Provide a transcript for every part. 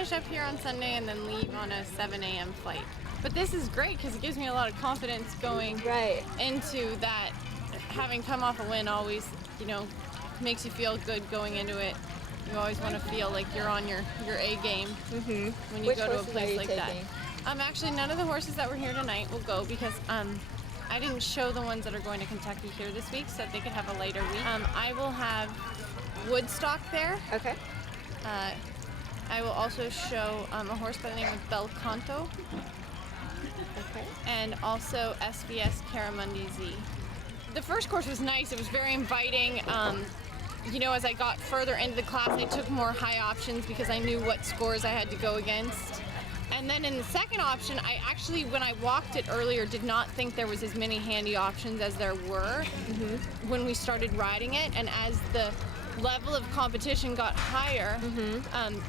finish up here on Sunday and then leave on a 7 a.m. flight. But this is great because it gives me a lot of confidence going into that. Having come off a win always, makes you feel good going into it. You always want to feel like you're on your A game when you go to a place like that. Actually, none of the horses that were here tonight will go because I didn't show the ones that are going to Kentucky here this week so that they could have a lighter week. I will have Woodstock there. Okay. I will also show a horse by the name of Bel Canto. Okay. And also SVS Caramundi Z. The first course was nice. It was very inviting. As I got further into the class, I took more high options because I knew what scores I had to go against. And then in the second option, I actually, when I walked it earlier, did not think there was as many handy options as there were when we started riding it. And as the level of competition got higher,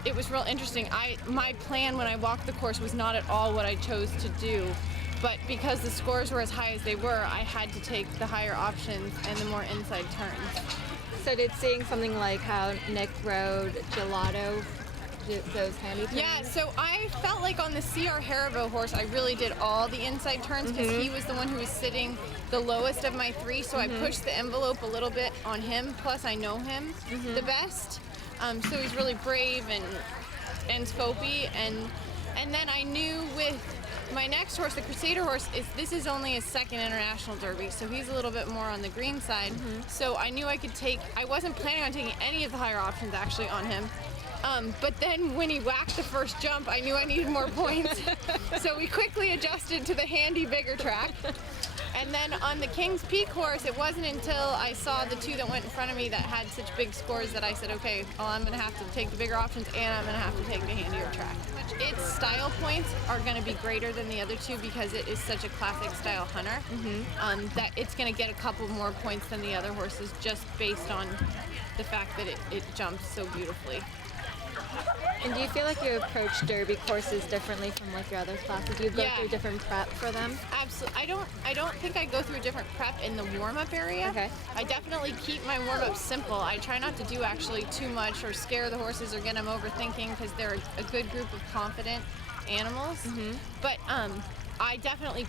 it was real interesting. My plan when I walked the course was not at all what I chose to do. But because the scores were as high as they were, I had to take the higher options and the more inside turns. So did seeing something like how Nick rode Gelato, those handy turns? Yeah, so I felt like on the CR Haribo horse, I really did all the inside turns because he was the one who was sitting the lowest of my three, so I pushed the envelope a little bit on him, plus I know him the best. So he's really brave and scopy, and then I knew with my next horse, the Crusador horse, this is only his second international derby, so he's a little bit more on the green side. So I knew I wasn't planning on taking any of the higher options actually on him. But then when he whacked the first jump, I knew I needed more points. So we quickly adjusted to the handy bigger track. And then on the King's Peak horse, it wasn't until I saw the two that went in front of me that had such big scores that I said, okay, well, I'm going to have to take the bigger options and I'm going to have to take the handier track. Its style points are going to be greater than the other two because it is such a classic style hunter that it's going to get a couple more points than the other horses just based on the fact that it jumps so beautifully. And do you feel like you approach derby courses differently from like your other classes? Do you go through different prep for them? Absolutely. I don't think I go through a different prep in the warm-up area. Okay. I definitely keep my warm-up simple. I try not to do actually too much or scare the horses or get them overthinking because they're a good group of confident animals. But I definitely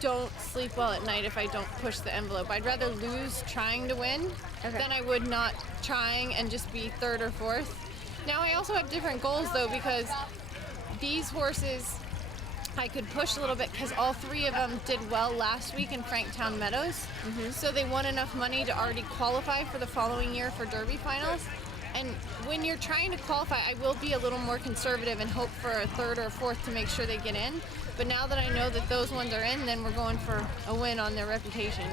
don't sleep well at night if I don't push the envelope. I'd rather lose trying to win than I would not trying and just be third or fourth. Now I also have different goals though because these horses I could push a little bit because all three of them did well last week in Franktown Meadows. So they won enough money to already qualify for the following year for Derby finals. And when you're trying to qualify, I will be a little more conservative and hope for a third or fourth to make sure they get in. But now that I know that those ones are in, then we're going for a win on their reputation.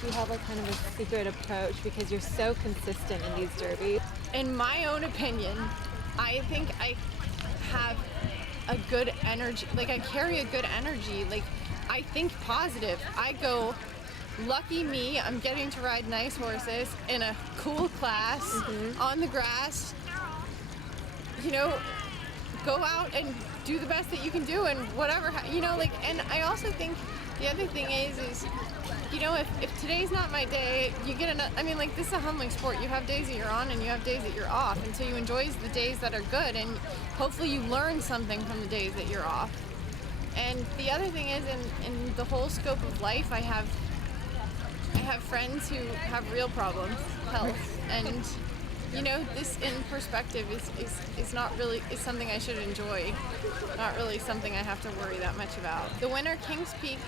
Do you have like kind of a secret approach because you're so consistent in these derbies? In my own opinion, I think I have a good energy. Like I carry a good energy. Like I think positive. I go, lucky me, I'm getting to ride nice horses in a cool class on the grass. Go out and do the best that you can do and whatever, and I also think the other thing is if today's not my day, you get another. This is a humbling sport. You have days that you're on and you have days that you're off, and so you enjoy the days that are good, and hopefully you learn something from the days that you're off. And the other thing is, in the whole scope of life, I have friends who have real problems, health, and this in perspective is not really is something I should enjoy, not really something I have to worry that much about. The winner, King's Peak,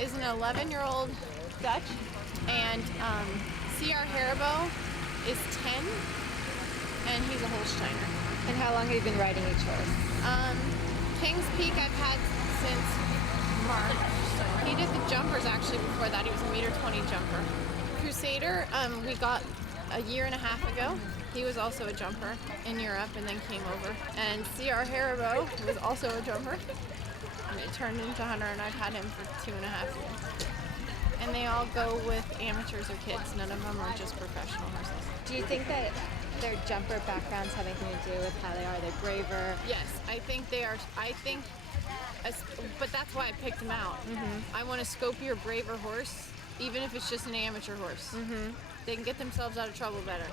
is an 11-year-old Dutch, and CR Haribo is 10, and he's a Holsteiner. And how long have you been riding each horse? King's Peak I've had since March. So he did the jumpers actually before that. He was a 1.20 meter jumper. Crusador, we got a year and a half ago. He was also a jumper in Europe and then came over. And CR Haribo was also a jumper. And it turned into hunter, and I've had him for 2.5 years. And they all go with amateurs or kids. None of them are just professional horses. Do you think that their jumper backgrounds have anything to do with how they are? They're braver? Yes, I think they are. But that's why I picked them out. I want a scopier, braver horse, even if it's just an amateur horse. They can get themselves out of trouble better.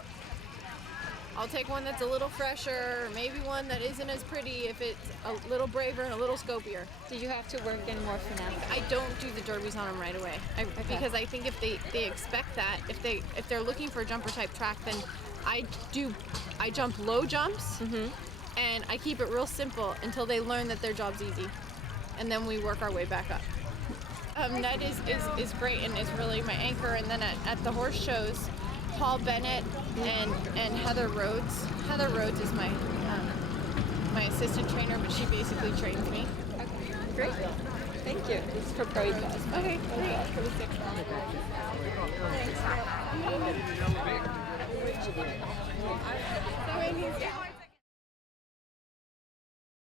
I'll take one that's a little fresher, or maybe one that isn't as pretty if it's a little braver and a little scopier. Do you have to work in more finesse? I don't do the derbies on them right away because I think if they expect that, if they're looking for a jumper type track, then I jump low jumps and I keep it real simple until they learn that their job's easy, and then we work our way back up. Ned is great and is really my anchor, and then at the horse shows, Paul Bennett and Heather Rhodes. Heather Rhodes is my assistant trainer, but she basically trains me. Okay, great. Thank you. This is for ProEquest. Okay, great. Thanks.